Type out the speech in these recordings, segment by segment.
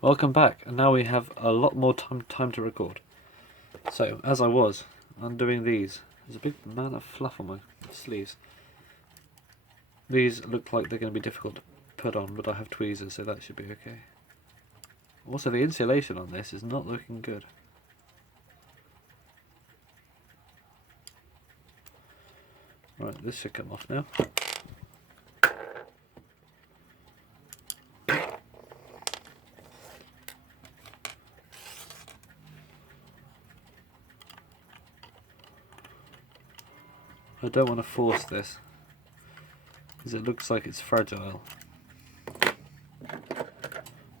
Welcome back, and now we have a lot more time to record. So, as I was undoing these, there's a big amount of fluff on my sleeves. These look like they're going to be difficult to put on, but I have tweezers, so that should be okay. Also, the insulation on this is not looking good. Right, this should come off now. I don't want to force this, because it looks like it's fragile.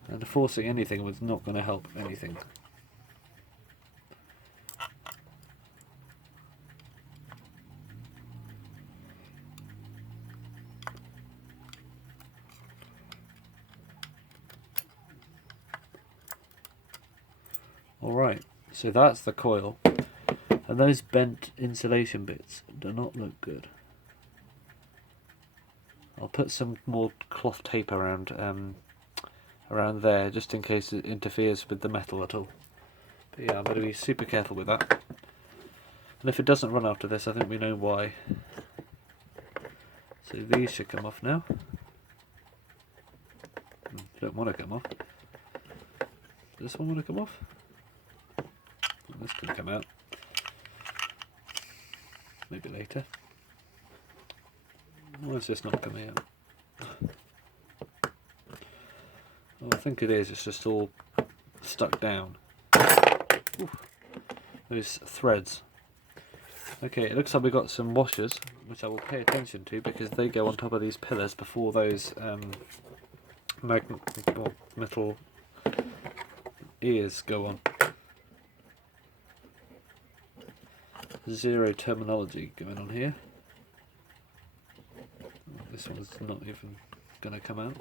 And forcing anything was not going to help anything. Alright, so that's the coil. And those bent insulation bits do not look good. I'll put some more cloth tape around there, just in case it interferes with the metal at all. But yeah, I'm going to be super careful with that. And if it doesn't run after this, I think we know why. So these should come off now. Don't want to come off. Does this one want to come off? This can come out. Maybe later. Why is this not coming out? Oh, I think it is. It's just all stuck down. Oof. Those threads. Okay, it looks like we've got some washers, which I will pay attention to because they go on top of these pillars before those metal ears go on. Zero terminology going on here. This one's not even going to come out.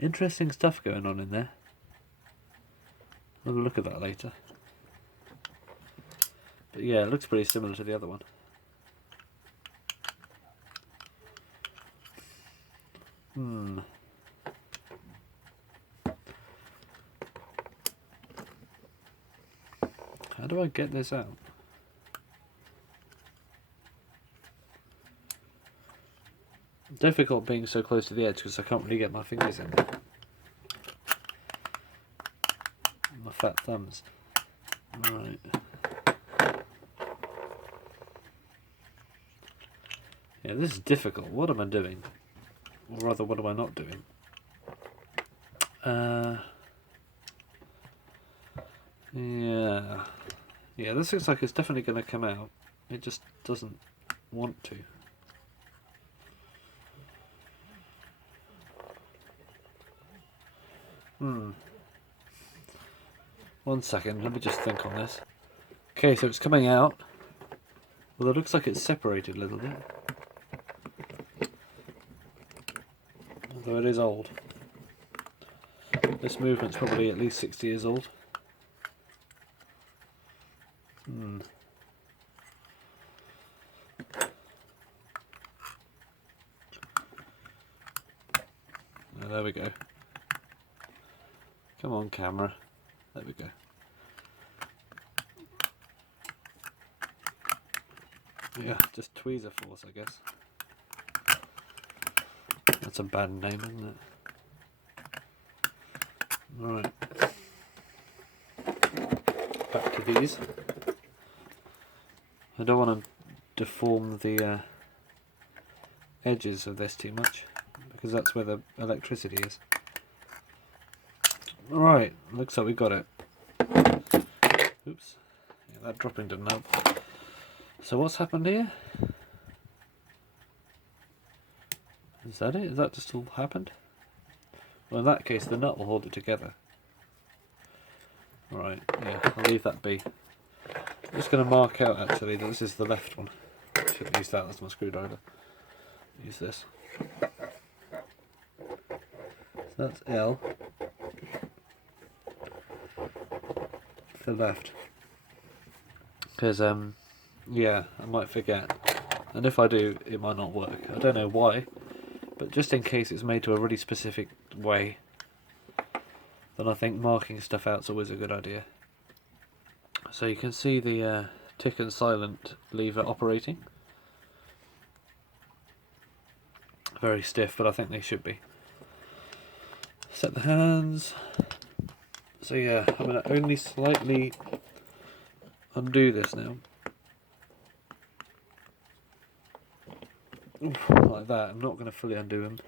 Interesting stuff going on in there. I'll have a look at that later. But yeah, it looks pretty similar to the other one. How do I get this out? Difficult being so close to the edge because I can't really get my fingers in there. My fat thumbs. Right. Yeah, this is difficult. What am I doing? Or rather, what am I not doing? Yeah, this looks like it's definitely going to come out. It just doesn't want to. One second, let me just think on this. Okay, so it's coming out. Well, it looks like it's separated a little bit. Although it is old. This movement's probably at least 60 years old. Oh, there we go. Come on, camera. There we go. Yeah, just tweezer force, I guess. That's a bad name, isn't it? Right. Back to these. I don't want to deform the edges of this too much, because that's where the electricity is. Right, looks like we got it. Oops. Yeah, that dropping didn't help. So what's happened here? Is that it? Is that just all happened? Well, in that case, the nut will hold it together. Right, yeah, I'll leave that be. I'm just going to mark out actually that this is the left one. Shouldn't use that, that's my screwdriver. Use this. So that's L. The left. Because yeah, I might forget. And if I do, it might not work. I don't know why, but just in case it's made to a really specific way, then I think marking stuff out's always a good idea. So you can see the tick and silent lever operating. Very stiff, but I think they should be. Set the hands. So yeah, I'm going to only slightly undo this now. Like that. I'm not going to fully undo them,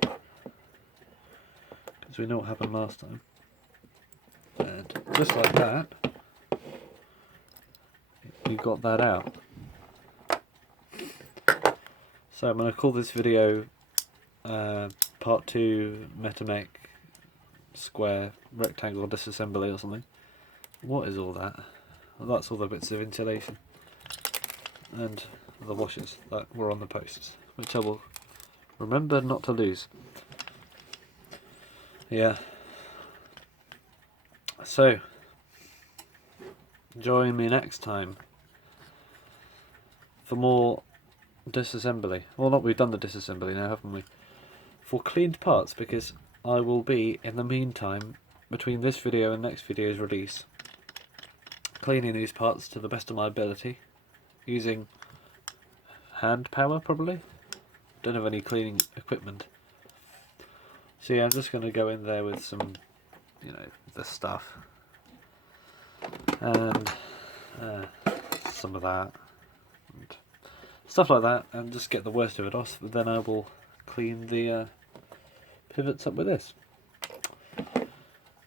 because we know what happened last time. And just like that, you got that out. So I'm going to call this video part 2 Metamec square rectangle disassembly or something. What is all that? Well, that's all the bits of insulation and the washers that were on the posts, which I will remember not to lose. Yeah. So, join me next time for more disassembly. Well, not we've done the disassembly now, haven't we? For cleaned parts, because I will be, in the meantime, between this video and next video's release, cleaning these parts to the best of my ability, using hand power probably. Don't have any cleaning equipment. So yeah, I'm just going to go in there with some, you know, the stuff, and some of that, and stuff like that, and just get the worst of it off. Then I will clean the pivots up with this.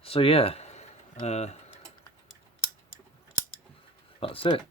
So yeah, that's it.